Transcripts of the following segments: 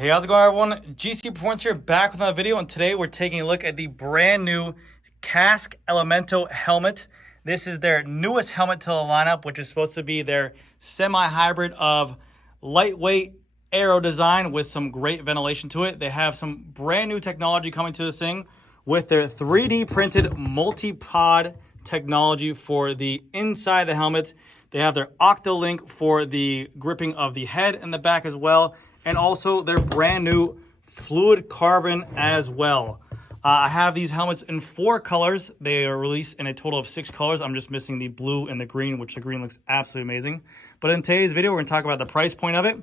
Hey, how's it going, everyone? GC Performance here, back with another video, and today we're taking a look at the brand new KASK Elemento helmet. This is their newest helmet to the lineup, which is supposed to be their semi-hybrid of lightweight aero design with some great ventilation to it. They have some brand new technology coming to this thing with their 3D printed multi-pod technology for the inside of the helmet. They have their Octolink for the gripping of the head and the back as well, and also their brand new fluid carbon as well. I have these helmets in 4 colors. They are released in a total of 6 colors. I'm just missing the blue and the green, which the green looks absolutely amazing. But in today's video, we're going to talk about the price point of it.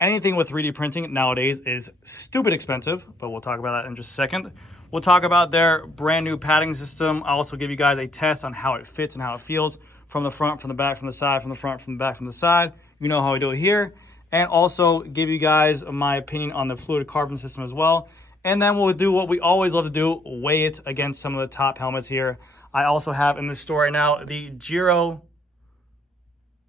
Anything with 3D printing nowadays is stupid expensive, but we'll talk about that in just a second. We'll talk about their brand new padding system. I'll also give you guys a test on how it fits and how it feels from the front, from the back, from the side, from the front, from the back, from the side. You know how we do it here. And also give you guys my opinion on the fluid carbon system as well. And then we'll do what we always love to do, weigh it against some of the top helmets here. I also have in the store right now the Giro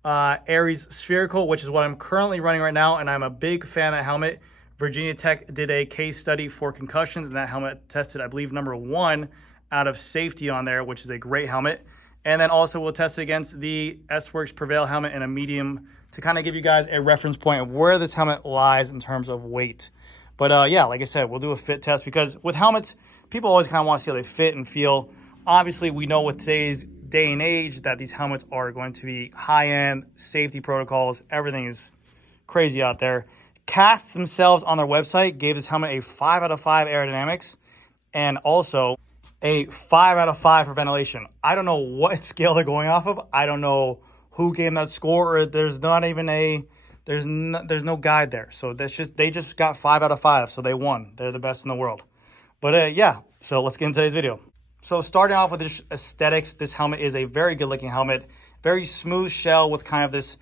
Aries Spherical, which is what I'm currently running right now, and I'm a big fan of that helmet. Virginia Tech did a case study for concussions, and that helmet tested, I believe, #1 out of safety on there, which is a great helmet. And then also we'll test it against the S-Works Prevail helmet in a medium to kind of give you guys a reference point of where this helmet lies in terms of weight. But yeah, like I said, we'll do a fit test because with helmets, people always kind of want to see how they fit and feel. Obviously, we know with today's day and age that these helmets are going to be high-end safety protocols. Everything is crazy out there. KASK themselves on their website gave this helmet a 5 out of 5 aerodynamics and also a 5 out of 5 for ventilation. I don't know what scale they're going off of. I don't know who gave them that score, or there's not even a there's no guide there. So that's just they just got 5 out of 5, so they won. They're the best in the world. But yeah, so let's get into today's video. So starting off with this aesthetics, this helmet is a very good looking helmet, very smooth shell with kind of this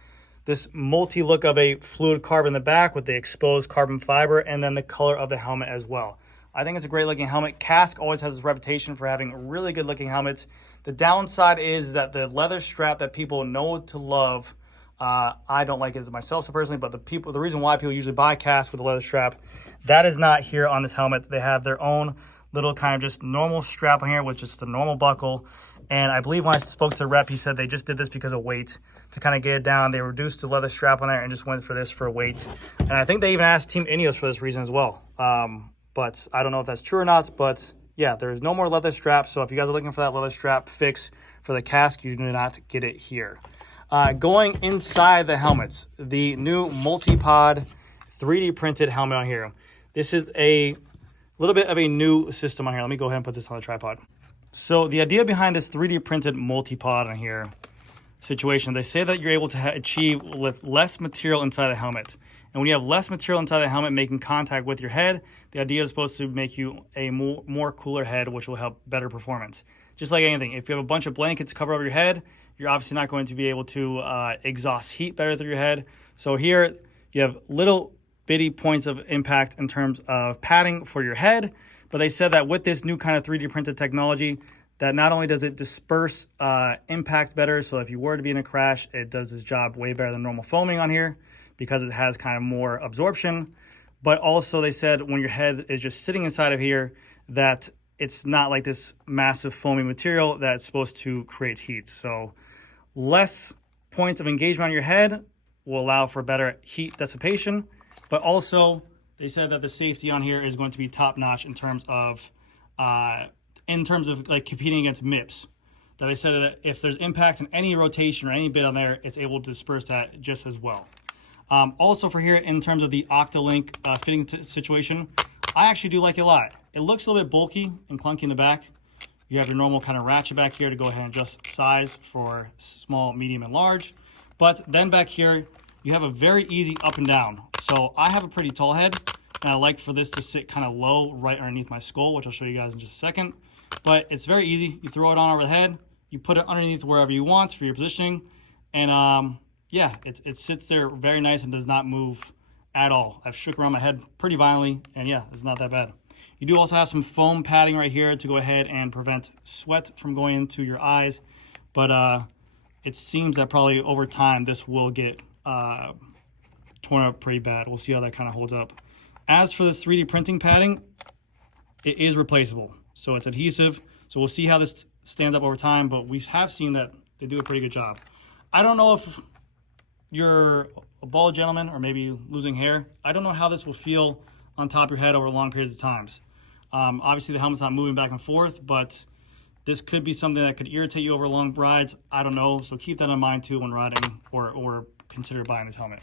multi look of a fluid carbon in the back with the exposed carbon fiber, and then the color of the helmet as well. I think it's a great looking helmet. KASK always has this reputation for having really good looking helmets. The downside is that the leather strap that people know to love, I don't like it myself so personally, but the reason why people usually buy KASK with a leather strap, that is not here on this helmet. They have their own little kind of just normal strap on here with just a normal buckle. And I believe when I spoke to the rep, he said they just did this because of weight to kind of get it down. They reduced the leather strap on there and just went for this for weight. And I think they even asked Team Ineos for this reason as well. But I don't know if that's true or not. But yeah, there is no more leather strap. So if you guys are looking for that leather strap fix for the KASK, you do not get it here. Going inside the helmets, the new multi-pod 3D printed helmet on here. This is a little bit of a new system on here. Let me go ahead and put this on the tripod. So the idea behind this 3D printed multi-pod on here situation, they say that you're able to achieve with less material inside the helmet. And when you have less material inside the helmet making contact with your head, the idea is supposed to make you a more cooler head, which will help better performance. Just like anything, if you have a bunch of blankets covered over your head, you're obviously not going to be able to exhaust heat better through your head. So here you have little bitty points of impact in terms of padding for your head. But they said that with this new kind of 3D printed technology, that not only does it disperse impact better, so if you were to be in a crash, it does this job way better than normal foaming on here because it has kind of more absorption. But also they said when your head is just sitting inside of here, that it's not like this massive foamy material that's supposed to create heat. So less points of engagement on your head will allow for better heat dissipation, but also they said that the safety on here is going to be top notch in terms of like competing against MIPS. That they said that if there's impact in any rotation or any bit on there, it's able to disperse that just as well. Also for here, in terms of the Octolink fitting situation, I actually do like it a lot. It looks a little bit bulky and clunky in the back. You have your normal kind of ratchet back here to go ahead and adjust size for small, medium, and large. But then back here, you have a very easy up and down. So I have a pretty tall head, and I like for this to sit kind of low right underneath my skull, which I'll show you guys in just a second. But it's very easy. You throw it on over the head, you put it underneath wherever you want for your positioning, and yeah, it sits there very nice and does not move at all. I've shook around my head pretty violently, and yeah, it's not that bad. You do also have some foam padding right here to go ahead and prevent sweat from going into your eyes, but it seems that probably over time this will get torn up pretty bad. We'll see how that kind of holds up. As for this 3D printing padding, it is replaceable. So it's adhesive. So we'll see how this stands up over time, but we have seen that they do a pretty good job. I don't know if you're a bald gentleman or maybe losing hair. I don't know how this will feel on top of your head over long periods of times. Obviously the helmet's not moving back and forth, but this could be something that could irritate you over long rides. I don't know, so keep that in mind too when riding or consider buying this helmet.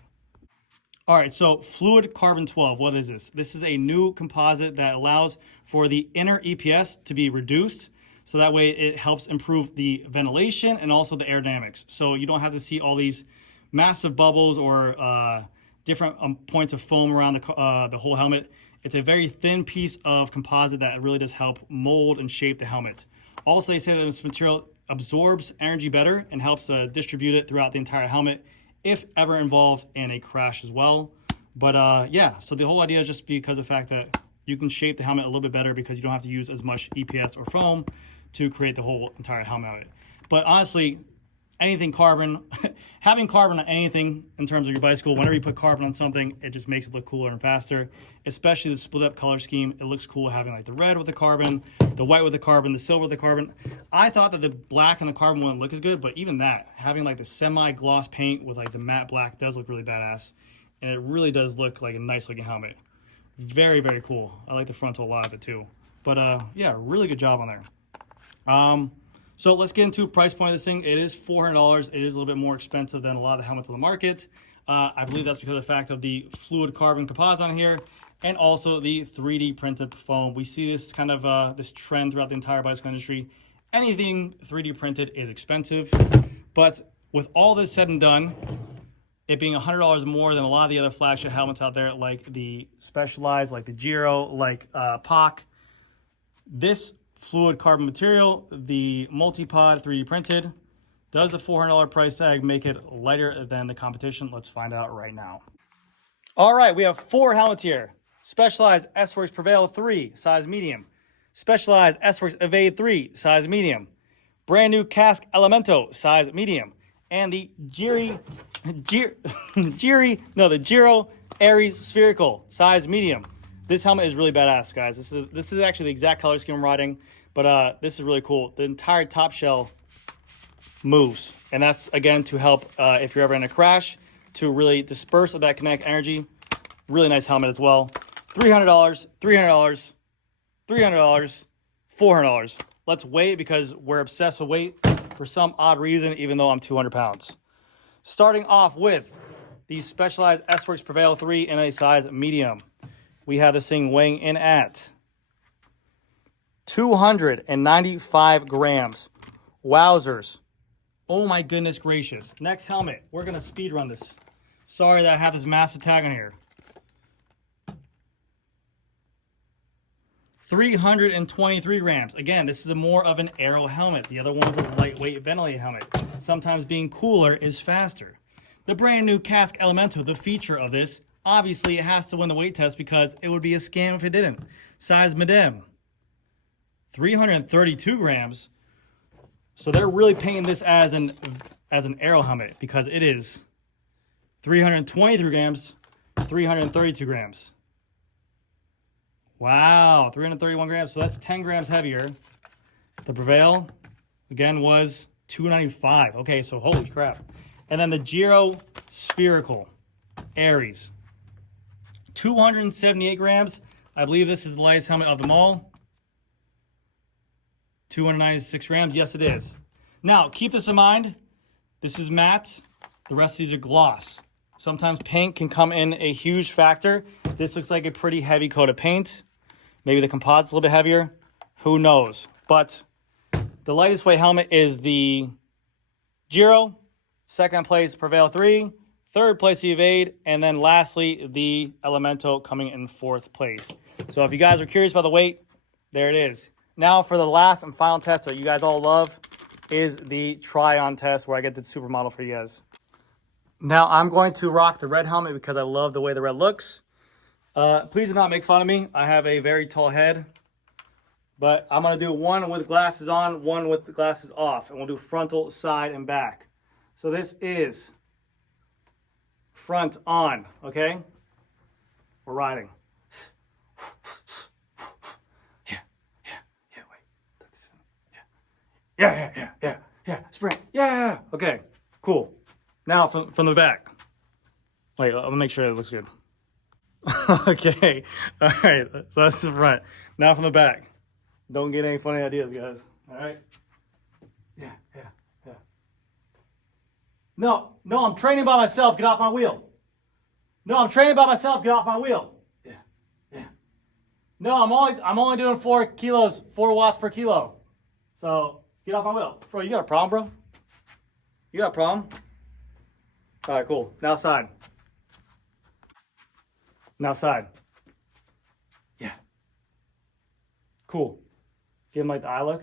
All right, so Fluid Carbon 12, what is this? This is a new composite that allows for the inner EPS to be reduced, so that way it helps improve the ventilation and also the aerodynamics. So you don't have to see all these massive bubbles or different points of foam around the whole helmet. It's a very thin piece of composite that really does help mold and shape the helmet. Also, they say that this material absorbs energy better and helps distribute it throughout the entire helmet if ever involved in a crash as well. But yeah, so the whole idea is just because of the fact that you can shape the helmet a little bit better because you don't have to use as much EPS or foam to create the whole entire helmet. But honestly, anything carbon, having carbon on anything in terms of your bicycle, whenever you put carbon on something, it just makes it look cooler and faster, especially the split up color scheme. It looks cool having like the red with the carbon, the white with the carbon, the silver with the carbon. I thought that the black and the carbon wouldn't look as good, but even that, having like the semi-gloss paint with like the matte black does look really badass. And it really does look like a nice looking helmet. Very, very cool. I like the frontal a lot of it too. But yeah, really good job on there. So let's get into price point of this thing. It is $400. It is a little bit more expensive than a lot of the helmets on the market. I believe that's because of the fact of the fluid carbon composite on here and also the 3D printed foam. We see this kind of this trend throughout the entire bicycle industry. Anything 3D printed is expensive, but with all this said and done, it being $100 more than a lot of the other flagship helmets out there, like the Specialized, like the Giro, like POC, this fluid carbon material, the multi-pod 3D printed, does the $400 price tag make it lighter than the competition? Let's find out right now. All right, we have 4 helmets here. Specialized S-Works Prevail 3, size medium. Specialized S-Works Evade 3, size medium. Brand new KASK Elemento, size medium. And the Giro Aries Spherical, size medium. This helmet is really badass, guys. This is actually the exact color scheme I'm riding, but this is really cool. The entire top shell moves, and that's, again, to help if you're ever in a crash, to really disperse that kinetic energy. Really nice helmet as well. $300, $300, $300, $400. Let's weigh it because we're obsessed with weight for some odd reason, even though I'm 200 pounds. Starting off with the Specialized S-Works Prevail 3 in a size medium. We have this thing weighing in at 295 grams. Wowzers. Oh my goodness gracious. Next helmet. We're going to speed run this. Sorry that I have this massive tag on here. 323 grams. Again, this is more of an aero helmet. The other one is a lightweight ventilated helmet. Sometimes being cooler is faster. The brand new KASK Elemento, the feature of this, obviously it has to win the weight test because it would be a scam if it didn't. Size medium. 332 grams. So they're really painting this as an aero helmet because it is 323 grams, 332 grams. Wow, 331 grams. So that's 10 grams heavier. The Prevail, again, was 295. Okay, so holy crap. And then the Giro Spherical Aries, 278 grams. I believe this is the lightest helmet of them all. 296 grams. Yes, it is. Now, keep this in mind. This is matte. The rest of these are gloss. Sometimes paint can come in a huge factor. This looks like a pretty heavy coat of paint. Maybe the composite's a little bit heavier. Who knows? But the lightest weight helmet is the Giro. Second place, Prevail 3. Third place, the Evade. And then lastly, the Elemento coming in 4th place. So if you guys are curious about the weight, there it is. Now for the last and final test that you guys all love is the try-on test where I get the supermodel for you guys. Now I'm going to rock the red helmet because I love the way the red looks. Please do not make fun of me. I have a very tall head. But I'm going to do one with glasses on, one with the glasses off. And we'll do frontal, side, and back. So this is front on, okay? We're riding. Yeah. Sprint. Yeah. Okay. Cool. Now from the back. Wait, I'm gonna make sure it looks good. Okay. All right. So that's the front. Now from the back. Don't get any funny ideas, guys. All right. Yeah. No, I'm training by myself. Get off my wheel. No, I'm training by myself. Get off my wheel. Yeah. No, I'm only doing 4 kilos, 4 watts per kilo. So get off my wheel, bro. You got a problem, bro? You got a problem? All right, cool. Now side. Now side. Yeah. Cool. Give him like the eye look.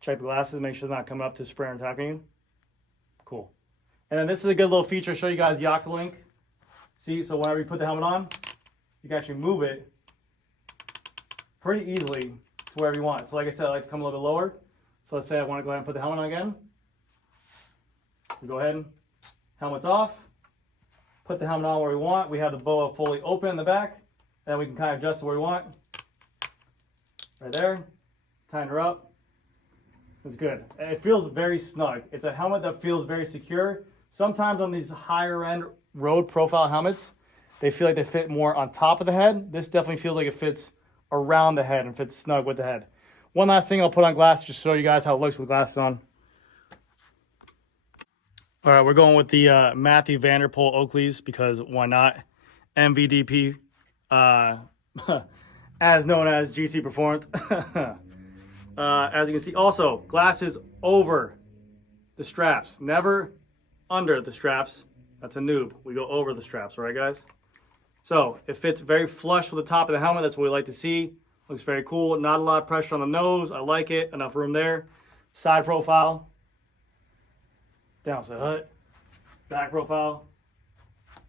Check the glasses. Make sure they're not coming up to spray and attacking you. Cool. And then this is a good little feature to show you guys the Octolink. See, so whenever you put the helmet on, you can actually move it pretty easily to wherever you want. So like I said, I like to come a little bit lower. So let's say I want to go ahead and put the helmet on again. We go ahead and helmet's off. Put the helmet on where we want. We have the boa fully open in the back. Then we can kind of adjust it where we want. Right there. Tighten her up. It's good. It feels very snug. It's a helmet that feels very secure. Sometimes on these higher end road profile helmets, they feel like they fit more on top of the head. This definitely feels like it fits around the head and fits snug with the head. One last thing I'll put on glass just to show you guys how it looks with glasses on. All right, we're going with the Matthew Vanderpool Oakleys because why not? MVDP, as known as GC Performance. As you can see, also glasses over the straps, never under the straps. That's a noob. We go over the straps, all right, guys? So it fits very flush with the top of the helmet. That's what we like to see. Looks very cool. Not a lot of pressure on the nose. I like it. Enough room there. Side profile. Downside hut. Back profile.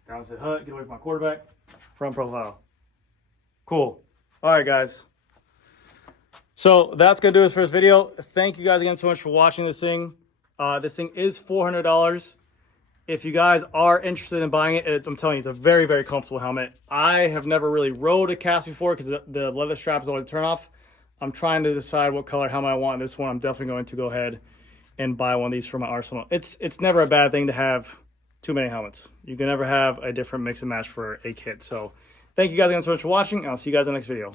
Downside hut. Get away from my quarterback. Front profile. Cool. All right, guys. So that's going to do it for this video. Thank you guys again so much for watching this thing. This thing is $400. If you guys are interested in buying it, I'm telling you, it's a very, very comfortable helmet. I have never really rode a KASK before because the leather strap is always a turn off. I'm trying to decide what color helmet I want. And this one, I'm definitely going to go ahead and buy one of these for my arsenal. It's never a bad thing to have too many helmets. You can never have a different mix and match for a kit. So thank you guys again so much for watching. And I'll see you guys in the next video.